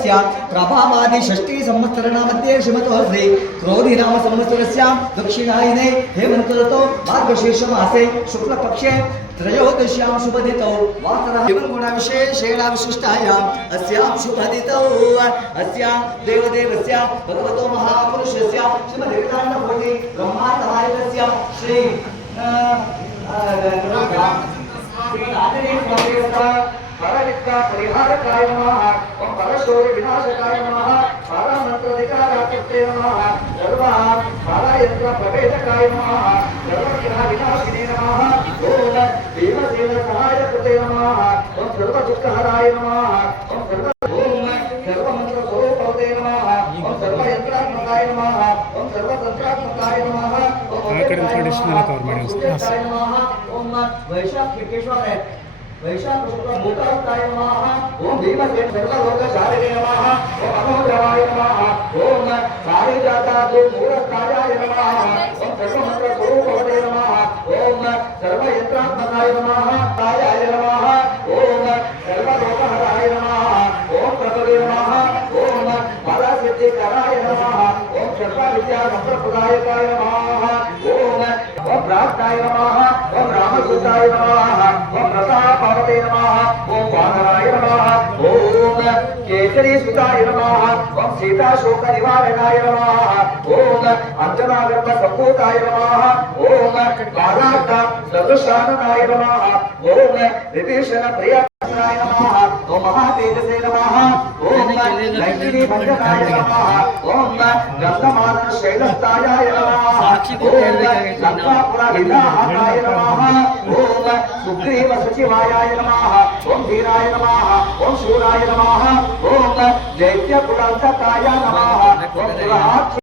वर्षस्य प्रभावादि षष्ठी संवत्सरणामध्ये श्रीमतो श्री क्रोधिनाम संवत्सरस्य दक्षिणायने हेमन्त ऋतौ मार्गशीर्ष मासे शुक्लपक्षे त्रयोदश्यां शुभदितौ वासरः गुणविशेषेण विशिष्टायाम् अस्यां शुभदितौ अस्यां देवदेवस्य भगवतो महापुरुषस्य श्रीमद्वेदान्तभूति ब्रह्माण्डनायकस्य श्री परविद्या परिहारकाय नमः ओम परशोरि विनाशकाय नमः पारामन्त्रधिकाराकृते नमः सर्व पारायन्त्र प्रभेदकाय नमः सर्वविघ्न विनाशिने नमः ओम भीमसेन सहायकृते नमः ओम सर्वदुःखहराय नमः ओम सर्वमन्त्रस्वरूपते नमः ओम सर्वयन्त्रात्मकाय नमः ओम सर्वतन्त्रात्मकाय नमः ओम वैशाखेश्वर वैशाख शुक्ल भूताय नमः ओम भीमसेन सर्वलोकशालिने नमः ओम अमोघराय नमः ओम पारिजाताय मूलकायाय नमः ओम सर्वमंत्र स्वरूपवते नमः ओम सर्वयंत्रात्मकाय नमः कायाय नमः ओम सर्वलोकहराय नमः ओम प्रभवे नमः ओम बालासिद्धिकराय नमः ओम सर्वविद्या मंत्रप्रदायकाय नमः ओम प्राप्ताय नमः ओम रामदूताय नमः ओम प्रतापवते नमः ओम वानराय नमः ओम केसरी सुताय नमः ओम सीता शोक निवारणाय नमः ओम अंजनागर्भ संभूताय नमः ओम बालार्थ सदृशाननाय नमः ओम विभीषण प्रियनाय नमः ओम महातेजसे नमः ओम लक्ष्मी भंजनाय नमः ओम गंधमादन शैलस्तायाय नमः ओम लंकापुर विदाहाय नमः ओम सुग्रीव सचिवायाय नमः ओम धीराय नमः ओम शूराय नमः ओम दैत्य कुलांतकाय नमः ओम